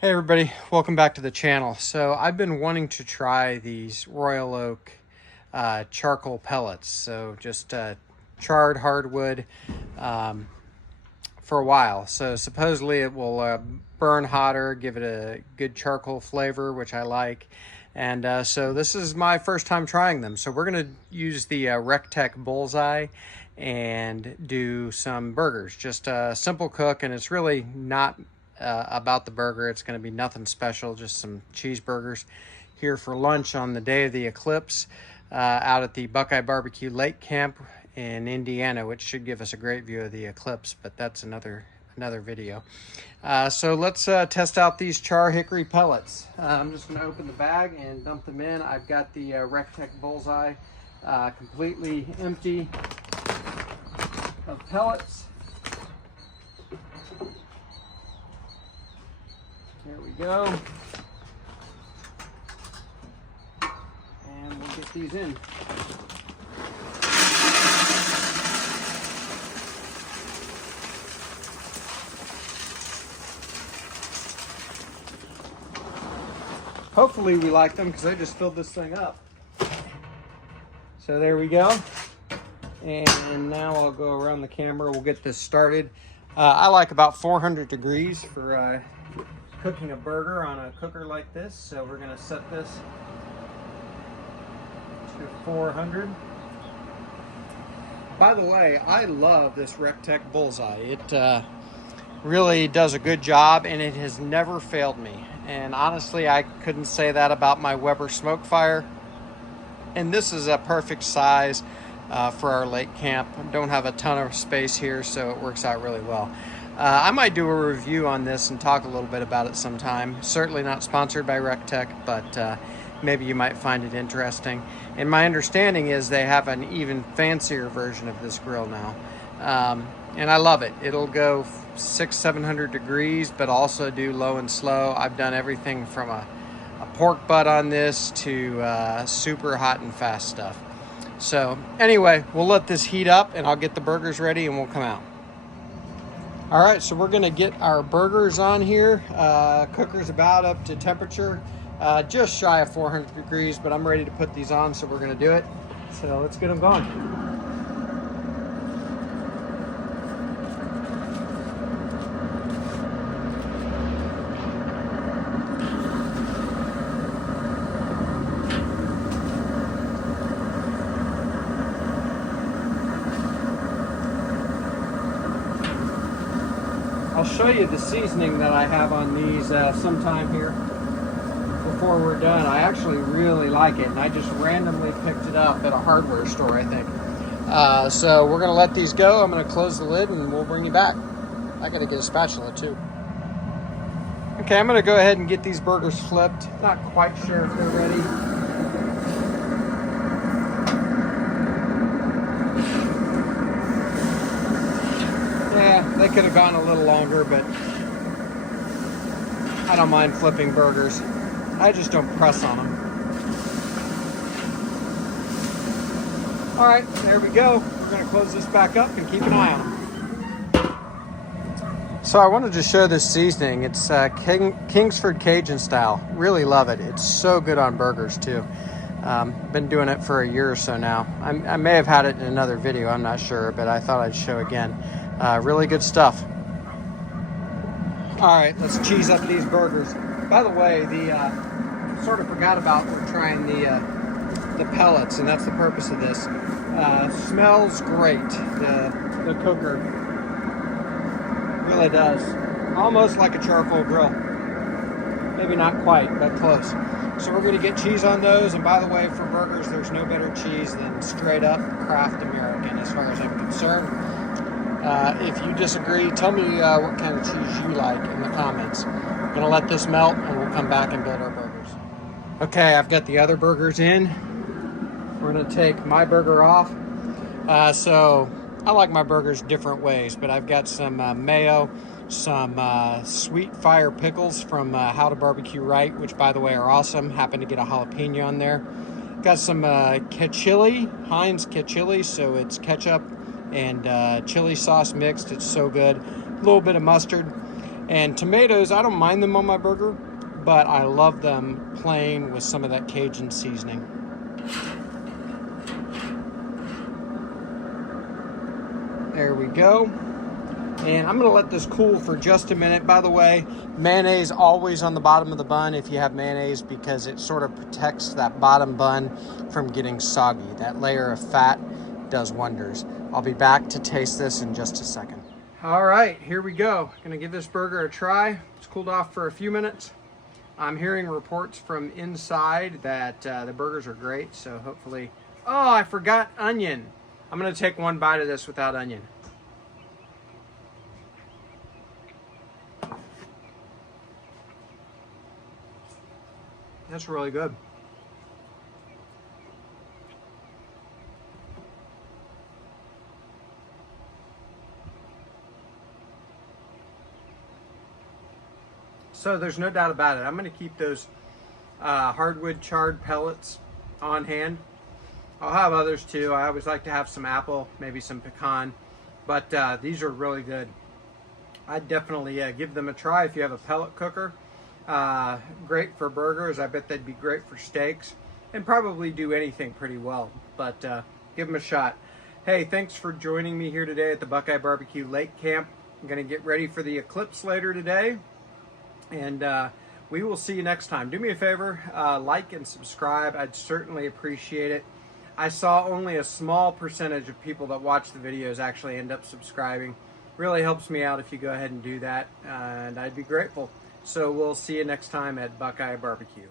Hey everybody, welcome back to the channel. So I've been wanting to try these Royal Oak charcoal pellets. So just charred hardwood for a while. So supposedly it will burn hotter, give it a good charcoal flavor, which I like. And so this is my first time trying them. So we're gonna use the ReqTec Bullseye and do some burgers. Just a simple cook, and it's really not about the burger. It's going to be nothing special, just some cheeseburgers here for lunch on the day of the eclipse out at the BuQeye Barbecue Lake Camp in Indiana, which should give us a great view of the eclipse, but that's another video. So let's test out these char hickory pellets. I'm just going to open the bag and dump them in. I've got the ReqTec Bullseye completely empty of pellets. There we go. And we'll get these in. Hopefully we like them because I just filled this thing up. So there we go. And now I'll go around the camera. We'll get this started. I like about 400 degrees for cooking a burger on a cooker like this. So we're gonna set this to 400. By the way, I love this ReqTec Bullseye. It really does a good job, and it has never failed me. And honestly, I couldn't say that about my Weber Smokefire. And this is a perfect size for our lake camp. Don't have a ton of space here, so it works out really well. I might do a review on this and talk a little bit about it sometime. Certainly not sponsored by ReqTec, but maybe you might find it interesting. And my understanding is they have an even fancier version of this grill now. And I love it. It'll go 600-700 degrees, but also do low and slow. I've done everything from a pork butt on this to super hot and fast stuff. So anyway, we'll let this heat up and I'll get the burgers ready and we'll come out. All right, so we're gonna get our burgers on here. Cooker's about up to temperature, just shy of 400 degrees, but I'm ready to put these on, so we're gonna do it. So let's get them going. I'll show you the seasoning that I have on these sometime here before we're done. I actually really like it, and I just randomly picked it up at a hardware store, I think. So we're gonna let these go. I'm gonna close the lid and we'll bring you back. I gotta get a spatula too. Okay, I'm gonna go ahead and get these burgers flipped. Not quite sure if they're ready. Yeah, they could have gone a little longer, but I don't mind flipping burgers. I just don't press on them. All right, there we go. We're gonna close this back up and keep an eye on them. So I wanted to show this seasoning. It's Kingsford Cajun style. Really love it. It's so good on burgers too. Been doing it for a year or so now. I may have had it in another video, I'm not sure, but I thought I'd show again. Really good stuff. All right, let's cheese up these burgers. By the way, sort of forgot about we're trying the pellets, and that's the purpose of this. Smells great. The cooker really does. Almost like a charcoal grill. Maybe not quite, but close. So we're going to get cheese on those, and by the way, for burgers, there's no better cheese than straight up Kraft American, as far as I'm concerned. If you disagree, tell me what kind of cheese you like in the comments. I'm gonna let this melt and we'll come back and build our burgers. Okay, I've got the other burgers in. We're gonna take my burger off. So I like my burgers different ways, but I've got some mayo, some sweet fire pickles from How to Barbecue Right, which by the way are awesome. Happen to get a jalapeno on there. Got some ketchili, Heinz ketchili, so it's ketchup and chili sauce mixed. It's so good. A little bit of mustard. And tomatoes, I don't mind them on my burger, but I love them plain with some of that Cajun seasoning. There we go. And I'm gonna let this cool for just a minute. By the way, mayonnaise always on the bottom of the bun if you have mayonnaise, because it sort of protects that bottom bun from getting soggy. That layer of fat does wonders. I'll be back to taste this in just a second. All right, here we go. Gonna give this burger a try. It's cooled off for a few minutes. I'm hearing reports from inside that the burgers are great, so hopefully... Oh, I forgot onion. I'm gonna take one bite of this without onion. That's really good. So there's no doubt about it. I'm going to keep those hardwood charred pellets on hand. I'll have others too. I always like to have some apple, maybe some pecan, but these are really good. I'd definitely give them a try if you have a pellet cooker. Great for burgers. I bet they'd be great for steaks, and probably do anything pretty well, but give them a shot. Hey, thanks for joining me here today at the BuQeye Barbecue Lake Camp. I'm going to get ready for the eclipse later today, and we will see you next time. Do me a favor, like and subscribe. I'd certainly appreciate it. I saw only a small percentage of people that watch the videos actually end up subscribing. Really helps me out if you go ahead and do that, and I'd be grateful. So we'll see you next time at BuQeye Barbecue.